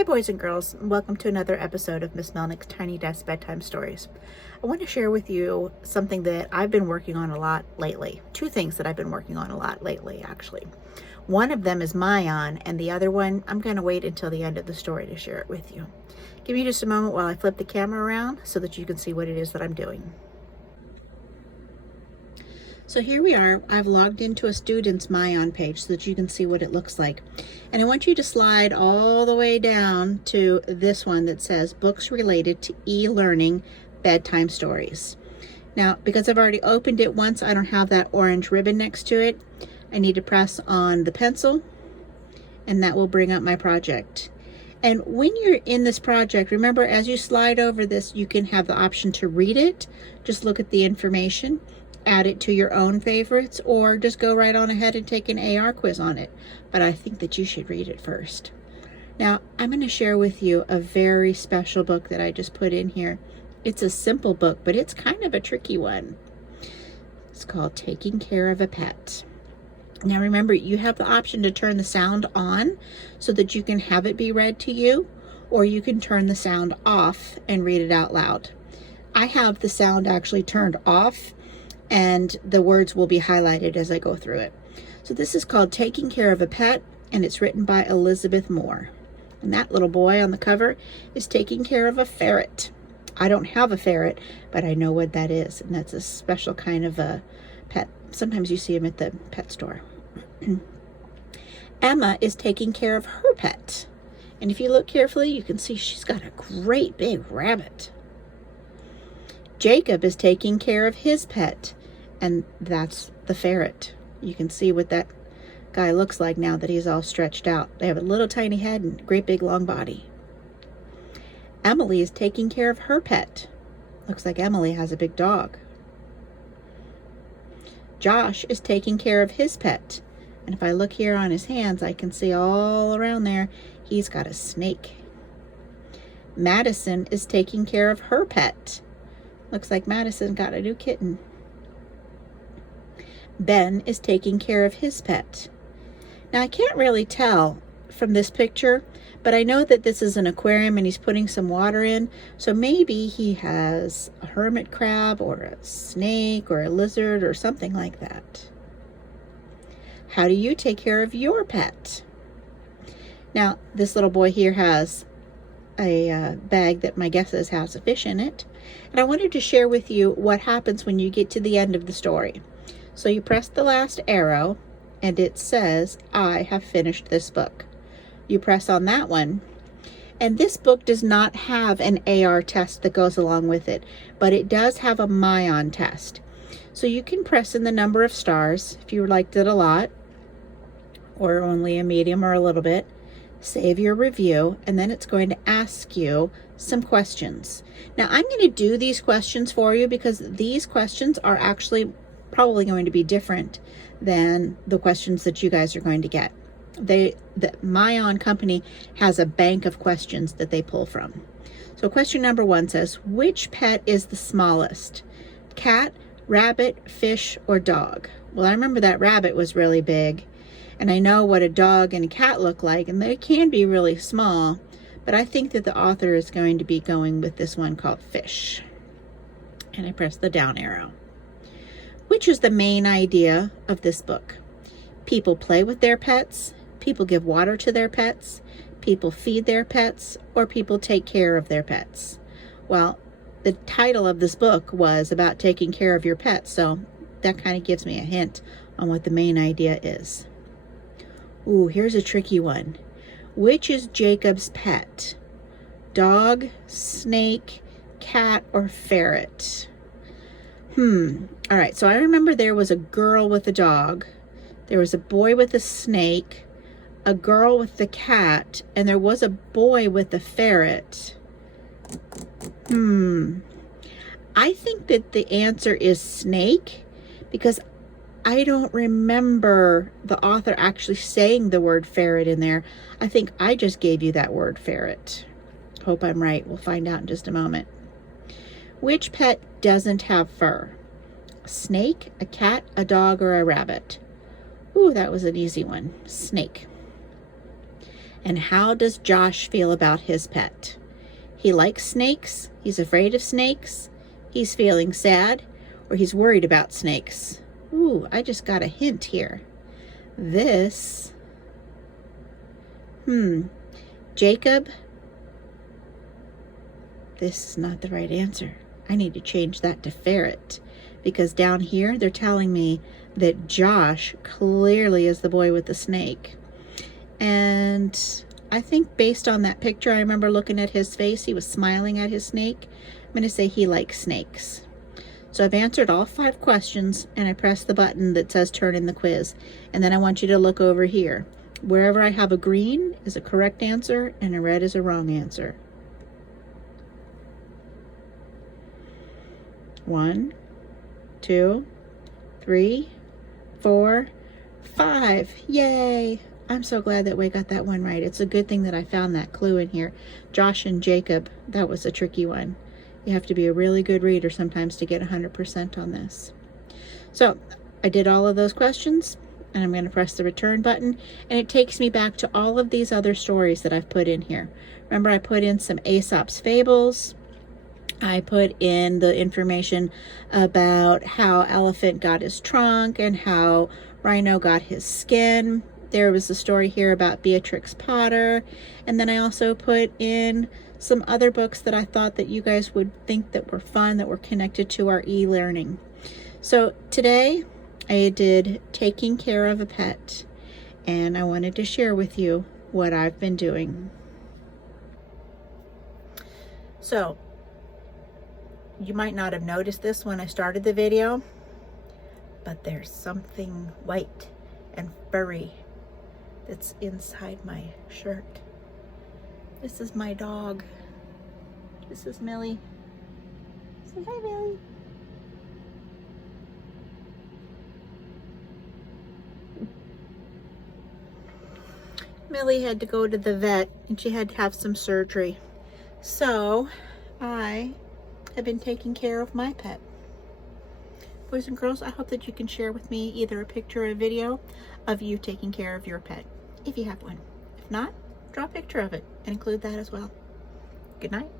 Hi boys and girls, and welcome to another episode of Miss Melnick's Tiny Desk Bedtime Stories. I want to share with you something that I've been working on a lot lately. Two things that I've been working on a lot lately, actually. One of them is myON, and the other one, I'm going to wait until the end of the story to share it with you. Give me just a moment while I flip the camera around so that you can see what it is that I'm doing. So here we are. I've logged into a student's myON page so that you can see what it looks like. And I want you to slide all the way down to this one that says books related to e-learning bedtime stories. Now, because I've already opened it once, I don't have that orange ribbon next to it. I need to press on the pencil and that will bring up my project. And when you're in this project, remember, as you slide over this, you can have the option to read it. Just look at the information, add it to your own favorites, or just go right on ahead and take an AR quiz on it. But I think that you should read it first. Now, I'm going to share with you a very special book that I just put in here. It's a simple book, but it's kind of a tricky one. It's called Taking Care of a Pet. Now remember, you have the option to turn the sound on so that you can have it be read to you, or you can turn the sound off and read it out loud. I have the sound actually turned off, and the words will be highlighted as I go through it. So this is called Taking Care of a Pet, and it's written by Elizabeth Moore. And that little boy on the cover is taking care of a ferret. I don't have a ferret, but I know what that is, and that's a special kind of a pet. Sometimes you see them at the pet store. Emma is taking care of her pet. And if you look carefully, you can see she's got a great big rabbit. Jacob is taking care of his pet, and that's the ferret. You can see what that guy looks like now that he's all stretched out. They have a little tiny head and a great big long body. Emily is taking care of her pet. Looks like Emily has a big dog. Josh is taking care of his pet. And if I look here on his hands, I can see all around there, he's got a snake. Madison is taking care of her pet. Looks like Madison got a new kitten. Ben is taking care of his pet. Now I can't really tell from this picture, but I know that this is an aquarium and he's putting some water in. So maybe he has a hermit crab or a snake or a lizard or something like that. How do you take care of your pet? Now this little boy here has a bag that my guess is has a fish in it. And I wanted to share with you what happens when you get to the end of the story. So you press the last arrow and it says, I have finished this book. You press on that one. And this book does not have an AR test that goes along with it, but it does have a myON test. So you can press in the number of stars if you liked it a lot, or only a medium or a little bit. Save your review, and then it's going to ask you some questions. Now I'm going to do these questions for you because these questions are actually probably going to be different than the questions that you guys are going to get. The myON company has a bank of questions that they pull from. So question number 1 says, which pet is the smallest? Cat, rabbit, fish, or dog? Well, I remember that rabbit was really big, and I know what a dog and a cat look like, and they can be really small, but I think that the author is going to be going with this one called fish. And I press the down arrow. Which is the main idea of this book? People play with their pets, people give water to their pets, people feed their pets, or people take care of their pets. Well, the title of this book was about taking care of your pets, so that kind of gives me a hint on what the main idea is. Ooh, here's a tricky one. Which is Jacob's pet? Dog, snake, cat, or ferret? All right, so I remember there was a girl with a dog, there was a boy with a snake, a girl with the cat, and there was a boy with the ferret. I think that the answer is snake, because I don't remember the author actually saying the word ferret in there. I think I just gave you that word ferret. Hope I'm right. We'll find out in just a moment. Which pet doesn't have fur? A snake, a cat, a dog, or a rabbit? Ooh, that was an easy one. Snake. And how does Josh feel about his pet? He likes snakes, he's afraid of snakes, he's feeling sad, or he's worried about snakes. Ooh, I just got a hint here. This, Jacob, this is not the right answer. I need to change that to ferret, because down here they're telling me that Josh clearly is the boy with the snake. And I think based on that picture, I remember looking at his face, he was smiling at his snake. I'm going to say he likes snakes. So I've answered all 5 questions, and I press the button that says turn in the quiz. And then I want you to look over here. Wherever I have a green is a correct answer and a red is a wrong answer. 1, 2, 3, 4, 5. Yay! I'm so glad that we got that one right. It's a good thing that I found that clue in here. Josh and Jacob, that was a tricky one. You have to be a really good reader sometimes to get 100% on this. So I did all of those questions, and I'm going to press the return button, and it takes me back to all of these other stories that I've put in here. Remember, I put in some Aesop's Fables. I put in the information about how elephant got his trunk and how rhino got his skin. There was a story here about Beatrix Potter. And then I also put in some other books that I thought that you guys would think that were fun, that were connected to our e-learning. So today I did taking care of a pet, and I wanted to share with you what I've been doing. So you might not have noticed this when I started the video, but there's something white and furry that's inside my shirt. This is my dog. This is Millie. Say hi, Millie. Millie had to go to the vet and she had to have some surgery. So I have been taking care of my pet. Boys and girls, I hope that you can share with me either a picture or a video of you taking care of your pet, if you have one. If not, draw a picture of it and include that as well. Good night.